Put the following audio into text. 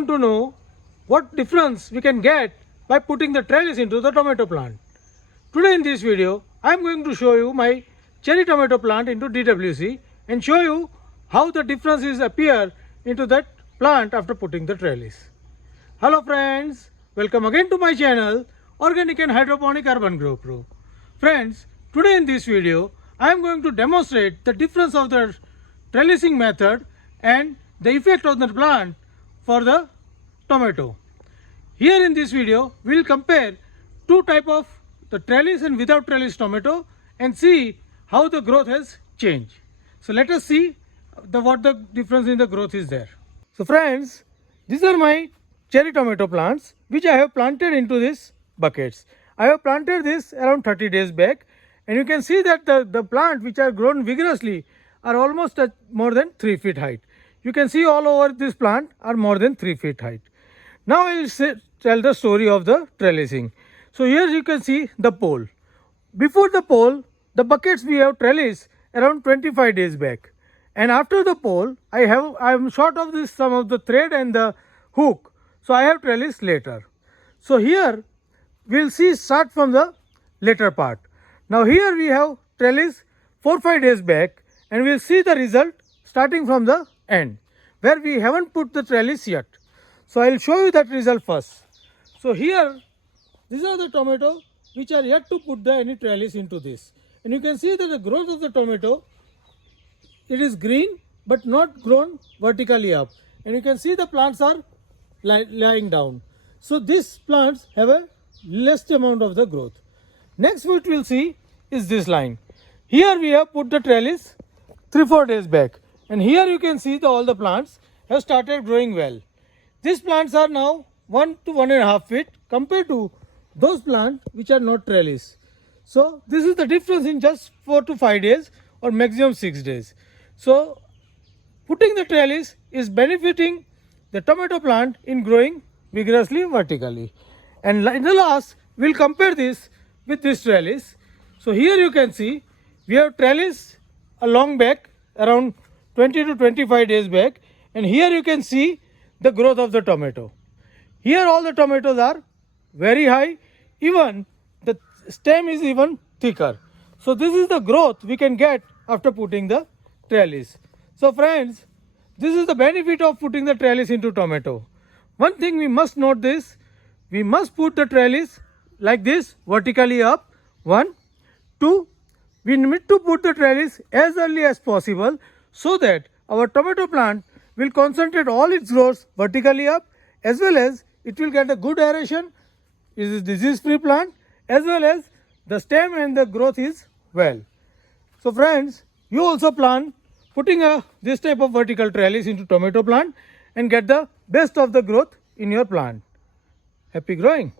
want to know what difference we can get by putting the trellis into the tomato plant. Today in this video, I am going to show you my cherry tomato plant into DWC and show you how the differences appear into that plant after putting the trellis. Hello friends, welcome again to my channel Organic and Hydroponic Urban Grow Pro. Friends, today in this video, I am going to demonstrate the difference of the trellising method and the effect of the plant for the tomato. Here in this video, we will compare two types of the trellis and without trellis tomato and see how the growth has changed. So let us see what the difference in the growth is there. So friends, these are my cherry tomato plants which I have planted into these buckets. I have planted this around 30 days back, and you can see that the plant which are grown vigorously are almost at more than 3 feet height. You can see all over this plant are more than 3 feet height. Now I will tell the story of the trellising. So here you can see the pole. Before the pole, the buckets we have trellis around 25 days back. And after the pole, I am short of this some of the thread and the hook. So I have trellis later. So here we will see start from the later part. Now here we have trellis 4-5 days back, and we will see the result starting from the end where we haven't put the trellis yet. So I will show you that result first. So here these are the tomato which are yet to put any trellis into this, and you can see that the growth of the tomato, it is green but not grown vertically up, and you can see the plants are lying down. So these plants have a less amount of the growth. Next what we will see is this line. Here we have put the trellis 3-4 days back, and here you can see all the plants have started growing well. These plants are now 1 to 1.5 feet compared to those plants which are not trellis. So this is the difference in just 4 to 5 days or maximum 6 days. So putting the trellis is benefiting the tomato plant in growing vigorously vertically. And in the last, we will compare this with this trellis. So here you can see we have trellis a long back around 20 to 25 days back, and here you can see the growth of the tomato. Here all the tomatoes are very high, even the stem is even thicker. So this is the growth we can get after putting the trellis. So friends, this is the benefit of putting the trellis into tomato. One thing we must note this, we must put the trellis like this vertically up. 1, 2, we need to put the trellis as early as possible so that our tomato plant will concentrate all its growth vertically up, as well as it will get a good aeration. It is a disease-free plant, as well as the stem and the growth is well. So friends, you also plan putting this type of vertical trellis into tomato plant and get the best of the growth in your plant. Happy growing!